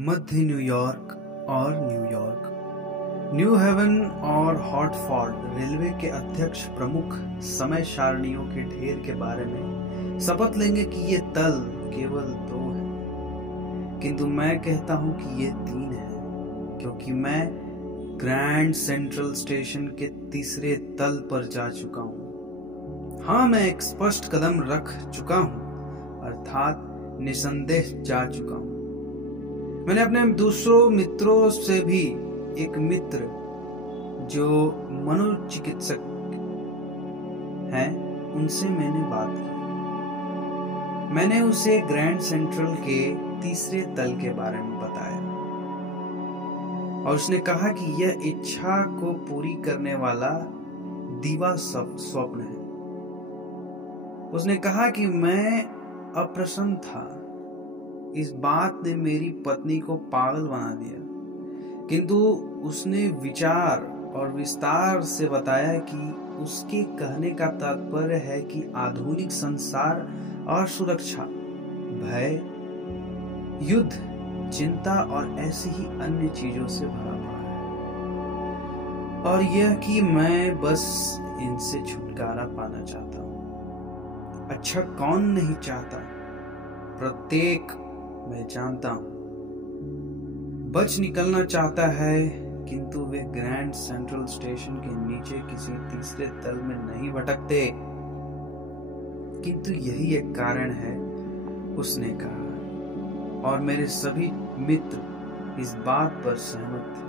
मध्य New York और New York, new haven और हॉटफोर्ड railway के अध्यक्ष प्रमुख समय सारणियों के ढेर के बारे में शपथ लेंगे कि ये तल केवल 2 है, किंतु मैं कहता हूं कि ये 3 है, क्योंकि मैं ग्रैंड सेंट्रल स्टेशन के तीसरे तल पर जा चुका हूं। हाँ, मैं एक स्पष्ट कदम रख चुका हूं, अर्थात निसंदेह जा चुका हूं। मैंने अपने दूसरों मित्रों से भी, एक मित्र जो मनोचिकित्सक हैं, उनसे मैंने बात की। मैंने उसे ग्रैंड सेंट्रल के तीसरे तल के बारे में बताया और उसने कहा कि यह इच्छा को पूरी करने वाला दीवा स्वप्न है। उसने कहा कि मैं अप्रसन्न था। इस बात ने मेरी पत्नी को पागल बना दिया, किंतु उसने विचार और विस्तार से बताया कि उसके कहने का तात्पर्य है कि आधुनिक संसार असुरक्षा, भय, युद्ध, चिंता और ऐसी ही अन्य चीजों से भरा पड़ा है, और यह कि मैं बस इनसे छुटकारा पाना चाहता हूं। अच्छा, कौन नहीं चाहता? प्रत्येक, मैं जानता हूं, बच निकलना चाहता है, किंतु वे ग्रैंड सेंट्रल स्टेशन के नीचे किसी तीसरे तल में नहीं भटकते। किंतु यही एक कारण है, उसने कहा, और मेरे सभी मित्र इस बात पर सहमत थे।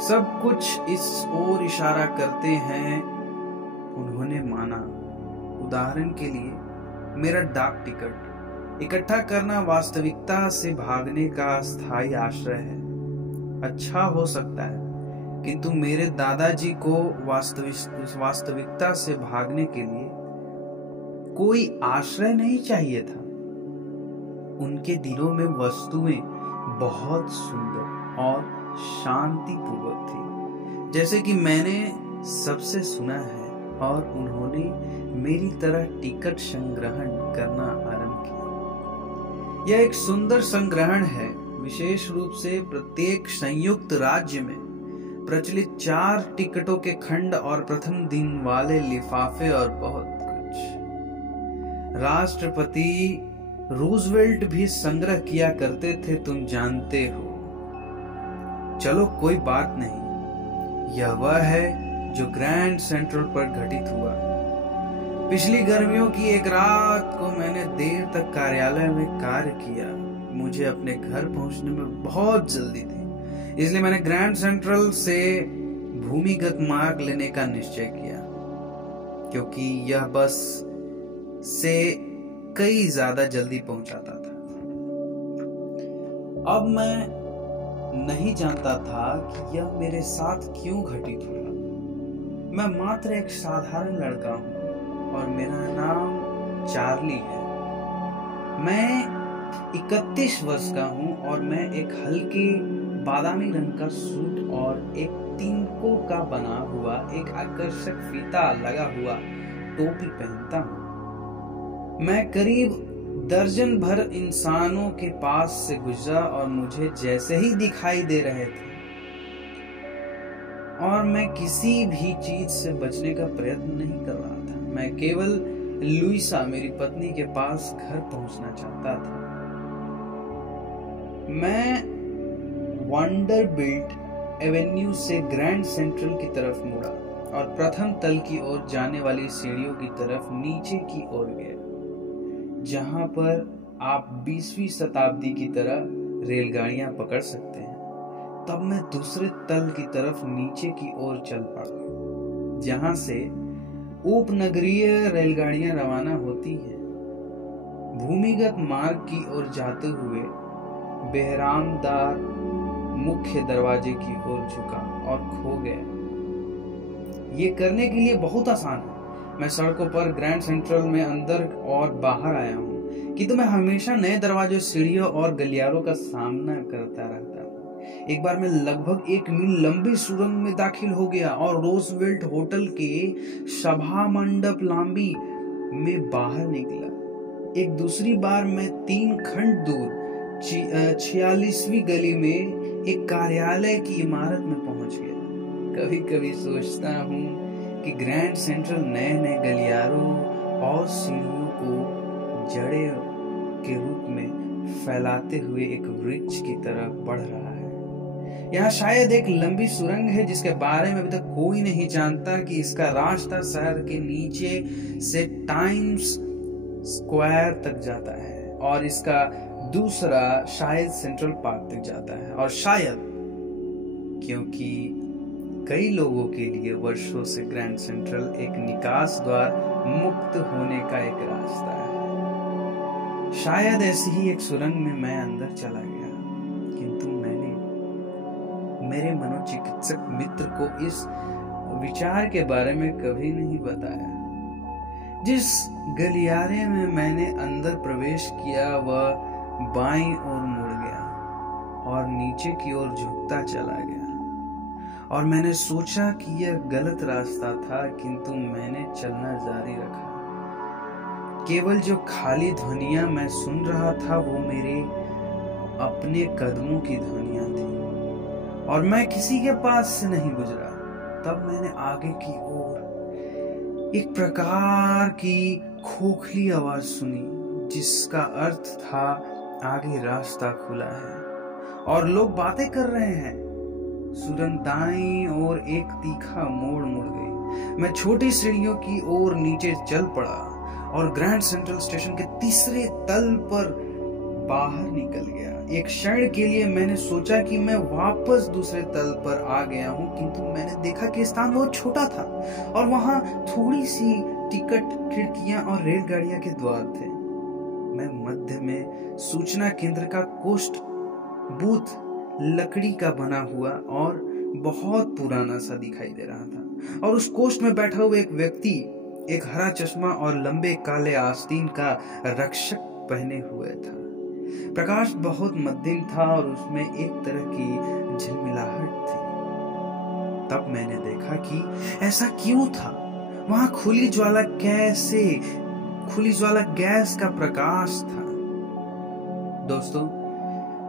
सब कुछ इस ओर इशारा करते हैं। उन्होंने माना। उदाहरण के लिए, मेरा डाक टिकट इकट्ठा करना वास्तविकता से भागने का स्थायी आश्रय है। अच्छा हो सकता है, किंतु मेरे दादाजी को वास्तविकता से भागने के लिए कोई आश्रय नहीं चाहिए था। उनके दिलों में वस्तुएं बहुत सुंदर और शांतिपूर्वक थी, जैसे कि मैंने सबसे सुना है, और उन्होंने मेरी तरह टिकट संग्रहण करना आरंभ किया। यह एक सुंदर संग्रहण है, विशेष रूप से प्रत्येक संयुक्त राज्य में प्रचलित 4 टिकटों के खंड और प्रथम दिन वाले लिफाफे और बहुत कुछ। राष्ट्रपति रूजवेल्ट भी संग्रह किया करते थे, तुम जानते हो। चलो, कोई बात नहीं। यह वह है जो ग्रैंड सेंट्रल पर घटित हुआ। पिछली गर्मियों की एक रात को मैंने देर तक कार्यालय में कार्य किया। मुझे अपने घर पहुंचने में बहुत जल्दी थी, इसलिए मैंने ग्रैंड सेंट्रल से भूमिगत मार्ग लेने का निश्चय किया, क्योंकि यह बस से कई ज्यादा जल्दी पहुंचाता था। अब मैं नहीं जानता था कि यह मेरे साथ क्यों घटित हुआ। मैं मात्र एक साधारण लड़का हूं और मेरा नाम चार्ली है। मैं 31 वर्ष का हूं और मैं एक हल्के बादामी रंग का सूट और एक तिनकों का बना हुआ एक आकर्षक फीता लगा हुआ टोपी पहनता हूं। मैं करीब दर्जन भर इंसानों के पास से गुजरा और मुझे जैसे ही दिखाई दे रहे थे, और मैं किसी भी चीज से बचने का प्रयत्न नहीं कर रहा था। मैं केवल लुइसा, मेरी पत्नी के पास घर पहुंचना चाहता था। मैं वंडरबिल्ट एवेन्यू से ग्रैंड सेंट्रल की तरफ मुड़ा और प्रथम तल की ओर जाने वाली सीढ़ियों की तरफ नीचे की ओर गया, जहां पर आप 20वीं शताब्दी की तरह रेलगाड़ियां पकड़ सकते हैं। तब मैं दूसरे तल की तरफ नीचे की ओर चल पड़ा, जहां से उपनगरीय रेलगाड़ियां रवाना होती हैं। भूमिगत मार्ग की ओर जाते हुए बेहरामदार मुख्य दरवाजे की ओर झुका और खो गया। ये करने के लिए बहुत आसान है। मैं सड़कों पर ग्रैंड सेंट्रल में अंदर और बाहर आया हूँ, किंतु मैं हमेशा नए दरवाजों, सीढ़ियों और गलियारों का सामना करता रहता हूँ। एक बार मैं लगभग 1 मील लंबी सुरंग में दाखिल हो गया और रोजवेल्ट होटल के सभा मंडप लॉबी में बाहर निकला। एक दूसरी बार मैं 3 खंड दूर 46वीं गली में एक कार्यालय की इमारत में पहुंच गया। कभी कभी सोचता हूँ कि ग्रैंड सेंट्रल नए नए गलियारों और सीढ़ियों को जड़े के रूप में फैलाते हुए एक वृक्ष की तरह बढ़ रहा है। यहाँ शायद एक लंबी सुरंग है जिसके बारे में अभी तक कोई नहीं जानता कि इसका रास्ता शहर के नीचे से टाइम्स स्क्वायर तक जाता है और इसका दूसरा शायद सेंट्रल पार्क तक जाता है, और शायद क्योंकि कई लोगों के लिए वर्षों से ग्रैंड सेंट्रल एक निकास द्वार मुक्त होने का एक रास्ता है। शायद ऐसी ही एक सुरंग में मैं अंदर चला गया, किंतु मैंने मेरे मनोचिकित्सक मित्र को इस विचार के बारे में कभी नहीं बताया। जिस गलियारे में मैंने अंदर प्रवेश किया वह बाईं ओर मुड़ गया और नीचे की ओर झुकता चला गया, और मैंने सोचा कि यह गलत रास्ता था, किंतु मैंने चलना जारी रखा। केवल जो खाली ध्वनियां मैं सुन रहा था वो मेरे अपने कदमों की ध्वनियां थी, और मैं किसी के पास से नहीं गुजरा। तब मैंने आगे की ओर एक प्रकार की खोखली आवाज सुनी जिसका अर्थ था आगे रास्ता खुला है और लोग बातें कर रहे हैं। सुरंग दाईं ओर एक तीखा मोड़ मुड़ गई। मैं छोटी सीढ़ियों की ओर नीचे चल पड़ा और ग्रैंड सेंट्रल स्टेशन के तीसरे तल पर बाहर निकल गया। एक क्षण के लिए मैंने सोचा कि मैं वापस दूसरे तल पर आ गया हूं, किंतु मैंने देखा कि स्थान बहुत छोटा था और वहां थोड़ी सी टिकट खिड़कियां और रेलगाड़ियां के द्वार थे। मैं मध्य में सूचना केंद्र का कोष्ठ बूथ लकड़ी का बना हुआ और बहुत पुराना सा दिखाई दे रहा था, और उस कोष्ठ में बैठा हुआ एक व्यक्ति एक हरा चश्मा और लंबे काले आस्तीन का रक्षक पहने हुए था। प्रकाश बहुत मध्यम था और उसमें एक तरह की झिलमिलाहट थी। तब मैंने देखा कि ऐसा क्यों था। वहां खुली ज्वाला गैस का प्रकाश था। दोस्तों,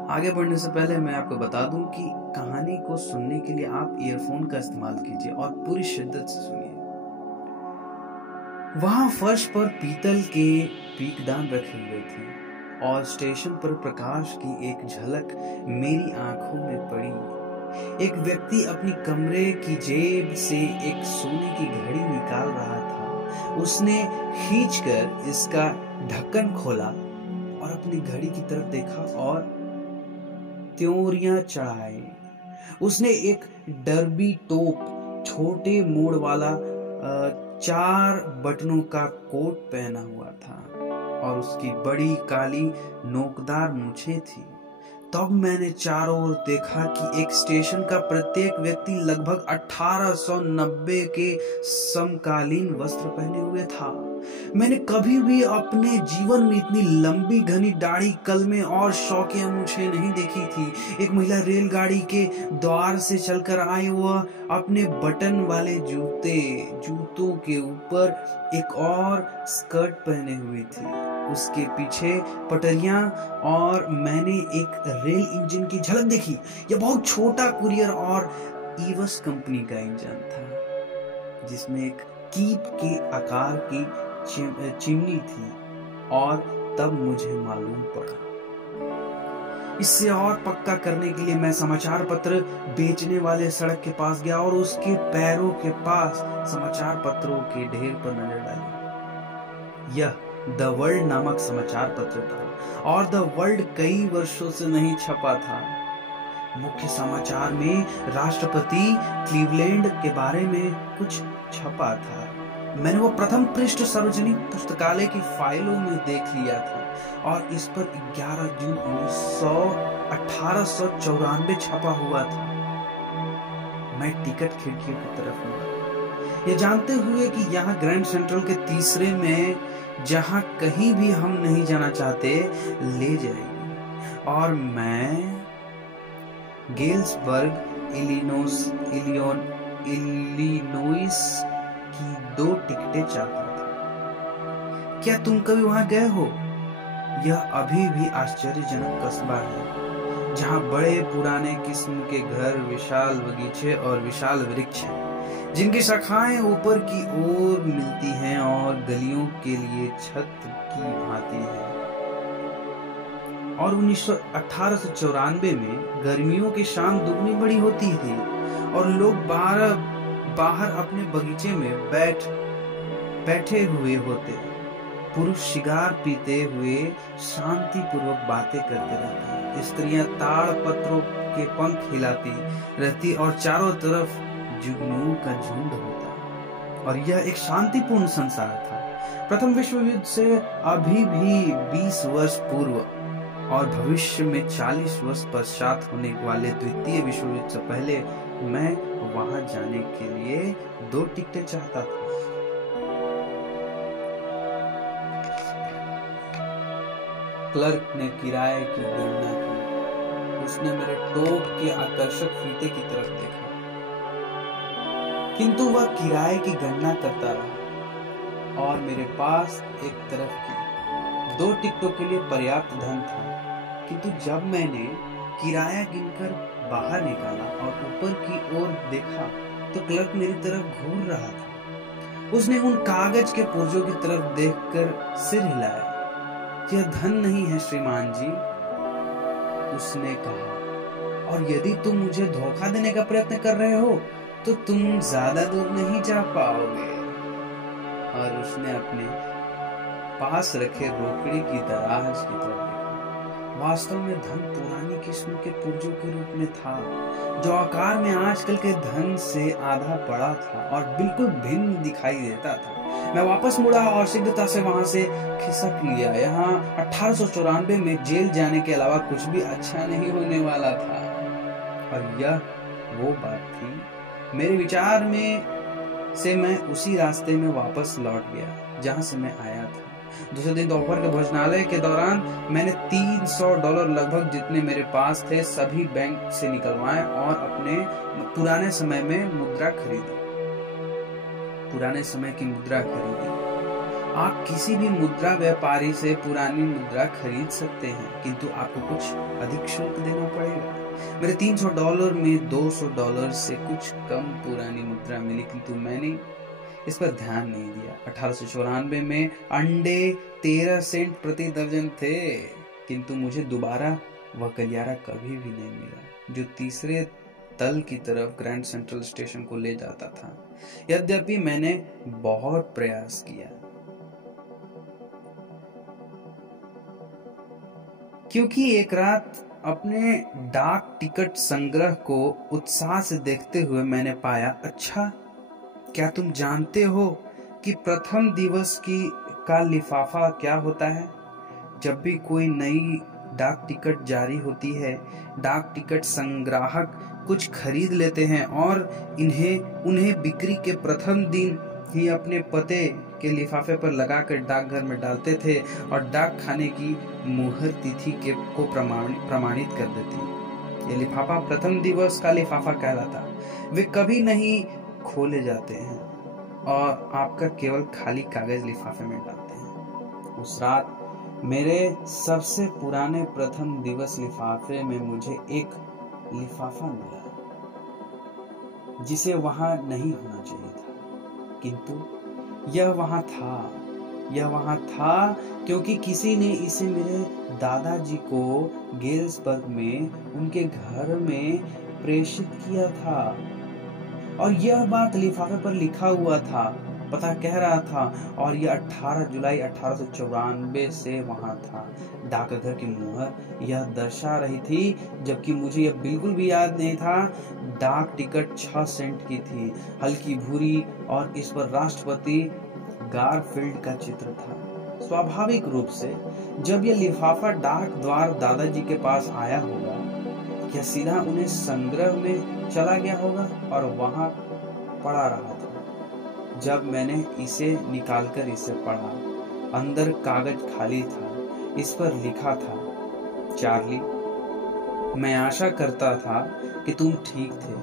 आगे बढ़ने से पहले मैं आपको बता दूं कि कहानी को सुनने के लिए आप ईयरफोन का इस्तेमाल कीजिए और पूरी शिद्दत से सुनिए। वहां फर्श पर पीतल के पीकदान रखे हुए थे और स्टेशन पर प्रकाश की एक झलक मेरी आंखों में पड़ी। एक व्यक्ति अपनी कमरे की जेब से एक सोने की घड़ी निकाल रहा था। उसने खींचकर इसका ढक्कन खोला और अपनी घड़ी की तरफ देखा और त्योरियां चढ़ाए। उसने एक डर्बी टोप छोटे मोड़ वाला 4 बटनों का कोट पहना हुआ था और उसकी बड़ी काली नोकदार मूछें थी। तब मैंने चारों ओर देखा कि एक स्टेशन का प्रत्येक व्यक्ति लगभग 1890 के समकालीन वस्त्र पहने हुए था। मैंने कभी भी अपने जीवन में इतनी लंबी घनी दाढ़ी, कलमे और शौकिया मूछें नहीं देखी थी। एक महिला रेलगाड़ी के द्वार से चलकर आई। वह अपने बटन वाले जूतों के ऊपर एक और स्कर्ट पहने हुई थी। उसके पीछे पटरियां और मैंने एक रेल इंजन की झलक देखी। यह बहुत छोटा कुरियर और ईवस कंपनी का इंजन था जिसमें एक कीप के आकार की चिमनी थी, और तब मुझे मालूम पड़ा। इससे और पक्का करने के लिए मैं समाचार पत्र बेचने वाले सड़क के पास गया और उसके पैरों के पास समाचार पत्रों के ढेर पर नजर डाली। यह द वर्ल्ड नामक समाचार पत्र था और द वर्ल्ड कई वर्षों से नहीं छपा था। मुख्य समाचार में राष्ट्रपति क्लीवलैंड के बारे में कुछ छपा था। मैंने वो प्रथम पृष्ठ सार्वजनिक पुस्तकालय की फाइलों में देख लिया था और इस पर 11 जून 1894 छपा हुआ था। मैं टिकट खिड़कियों की तरफ मुड़ा, ये जानते हुए कि यहाँ ग्रैंड सेंट्रल के तीसरे में जहाँ कहीं भी हम नहीं जाना चाहते ले जाएगी, और मैं गेल्सबर्ग इलिनोइस की 2 टिकटें चाहता था। क्या तुम कभी वहां गए हो? यह अभी भी आश्चर्यजनक कस्बा है, जहाँ बड़े पुराने किस्म के घर, विशाल बगीचे और विशाल वृक्ष हैं, जिनकी शाखाएं ऊपर की ओर मिलती हैं और गलियों के लिए छत की भांति हैं। और 1894 में गर्मियों की शाम दुगनी बड़ी होती थी और लोग बाहर अपने बगीचे में बैठे हुए होते। पुरुष सिगार पीते हुए शांति पूर्वक बातें करते रहते। स्त्रियां ताड़ पत्रों के पंख हिलाती रहती और चारों तरफ जुगनू का झुंड होता। और यह एक शांतिपूर्ण संसार था। प्रथम विश्व युद्ध से अभी भी 20 वर्ष पूर्व और भविष्य में 40 वर्ष पश्चात होने वाले द्वितीय विश्व युद्ध से पहले मैं वहां जाने के लिए 2 टिकटें चाहता था। क्लर्क ने किराए की गणना की। उसने मेरे टोप के आकर्षक फीते की तरफ देखा, किंतु वह किराए की गणना करता रहा और मेरे पास एक तरफ की 2 टिकटों के लिए पर्याप्त धन था। किंतु जब मैंने किराया गिनकर बाहर निकाला और ऊपर की ओर देखा तो क्लर्क मेरी तरफ घूर रहा था। उसने उन कागज के पुर्जों की तरफ देखकर सिर हिलाया। यह धन नहीं है श्रीमान जी, उसने कहा, और यदि तुम मुझे धोखा देने का प्रयत्न कर रहे हो तो तुम ज्यादा दूर नहीं जा पाओगे। और उसने अपने पास रखे रोकड़ी की दराज की तरफ देखा। वास्तव में धन पुरानी किस्म के पुर्जों के रूप में था, जो आकार में आजकल के धन से आधा बड़ा था और बिल्कुल भिन्न दिखाई देता था। मैं वापस मुड़ा और शीघ्रता से वहां से खिसक लिया। यहाँ 1894 में जेल जाने के अलावा कुछ भी अच्छा नहीं होने वाला था। और यह वो बात थी। मेरे विचार में से मैं उसी रास्ते में वापस लौट गया जहां से मैं आया था। दूसरे दिन दोपहर के भोजनालय के दौरान मैंने $300 लगभग जितने मेरे पास थे सभी बैंक से निकलवाए और अपने पुराने समय में मुद्रा खरीदी। पुराने समय की मुद्रा खरीदी। आप किसी भी मुद्रा व्यापारी से पुरानी मुद्रा खरीद सकते हैं, किंतु आपको कुछ अधिक शुल्क देना पड़ेगा। मेरे $300 में $200 से कुछ कम पुरानी मुद्रा मिली, किंतु मैंने इस पर ध्यान नहीं दिया। 1894 में अंडे 13 सेंट प्रति दर्जन थे, किंतु मुझे दोबारा वह गलियारा कभी भी नहीं मिला जो तीसरे तल की तरफ ग्रैंड सेंट्रल स्टेशन को ले जाता था। यद्यपि मैंने बहुत प्रयास किया, क्योंकि एक रात अपने डाक टिकट संग्रह को उत्साह से देखते हुए मैंने पाया, अच्छा क्या तुम जानते हो कि प्रथम दिवस का लिफाफा क्या होता है? जब भी कोई नई डाक टिकट जारी होती है, डाक टिकट संग्राहक कुछ खरीद लेते हैं और उन्हें बिक्री के प्रथम दिन ही अपने पते के लिफाफे पर लगाकर डाकघर में डालते थे और डाक खाने की मुहर तिथि को प्रमाणित कर देती। ये लिफाफा प्रथम दिवस का लिफाफा कहलाता। वे कभी नहीं खोले जाते हैं और आपका केवल खाली कागज लिफाफे में डालते हैं। उस रात मेरे सबसे पुराने प्रथम दिवस लिफाफे में मुझे एक लिफाफा मिला जिसे वहां नहीं होना चाहिए था, किंतु यह वहां था क्योंकि किसी ने इसे मेरे दादाजी को गेल्सबर्ग में उनके घर में प्रेषित किया था। और यह बात लिफाफे पर लिखा हुआ था, पता कह रहा था, और यह 18 जुलाई 1894 से वहां था। डाकघर की मुहर यह दर्शा रही थी, जबकि मुझे यह बिल्कुल भी याद नहीं था। डाक टिकट 6 सेंट की थी, हल्की भूरी, और इस पर राष्ट्रपति गारफील्ड का चित्र था। स्वाभाविक रूप से जब यह लिफाफा डाक द्वार दादाजी के पास आया होगा, क्या सीधा उन्हें संग्रह में चला गया होगा और वहां पड़ा रहा था। जब मैंने इसे निकालकर इसे पढ़ा, अंदर कागज खाली था। इस पर लिखा था, चार्ली, मैं आशा करता था कि तुम ठीक थे।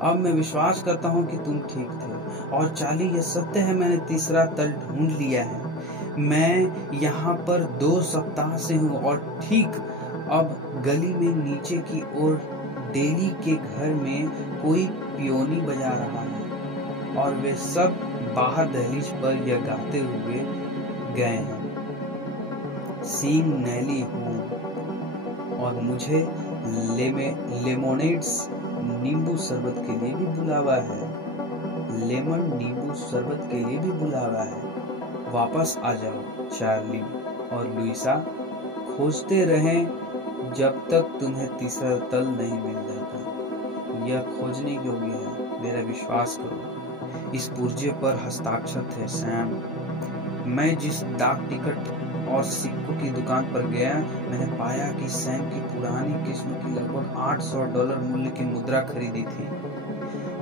अब मैं विश्वास करता हूं कि तुम ठीक थे। और चार्ली, यह सत्य है, मैंने तीसरा तल ढूंढ लिया है। मैं यहाँ पर 2 सप्ताह से हूँ और ठीक अब गली में नीचे की ओर डेली के घर में कोई पियोनी बजा रहा है और वे सब बाहर दहलीज पर यह गाते हुए गए हैं, सीइंग नेली हूँ और मुझे लेमोनेड्स नींबू शरबत के लिए भी बुलावा है। लेमन नींबू शरबत के लिए भी बुलावा है। वापस आ जाओ चार्ली और लुइसा, खोजते रहें जब तक तुम्हें तीसरा तल नहीं मिल जाता। यह खोजने योग्य है, मेरा विश्वास करो। इस पुर्जे पर हस्ताक्षर थे सैम। मैं जिस डाक टिकट और सिक्कों की दुकान पर गया, मैंने पाया कि सैम की पुरानी किस्म की लगभग $800 मूल्य की मुद्रा खरीदी थी।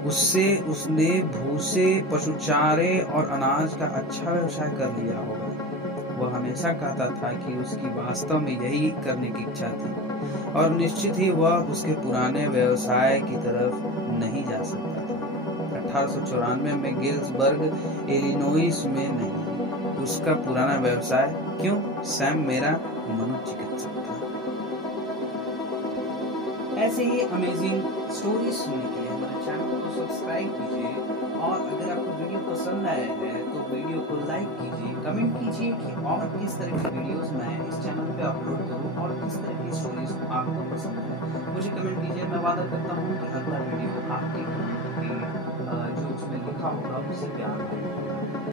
उससे उसने भूसे, पशुचारे और अनाज का अच्छा व्यवसाय कर लिया होगा। वह हमेशा कहता था कि उसकी वास्तव में यही करने की इच्छा थी और निश्चित ही वह उसके पुराने व्यवसाय की तरफ नहीं जा सकता था। 1894 में गिल्सबर्ग, इलिनोइस में नहीं। उसका पुराना व्यवसाय क्यों? सैम मेरा मनोचिकित्सक था। ऐसे ही अमेजिंग स्टोरी सुनने के लिए हमारे चैनल को सब्सक्राइब कीजिए और अगर आपको वीडियो पसंद आया है तो वीडियो को लाइक कीजिए, कमेंट कीजिए कि और किस तरह की वीडियोस मैं इस चैनल पे अपलोड करूं और किस तरह की स्टोरीज आपको पसंद है। मुझे कमेंट कीजिए, मैं वादा करता हूं कि अगला वीडियो आपके कमेंट पे जो उसमें लिखा होगा उसी पे आना है।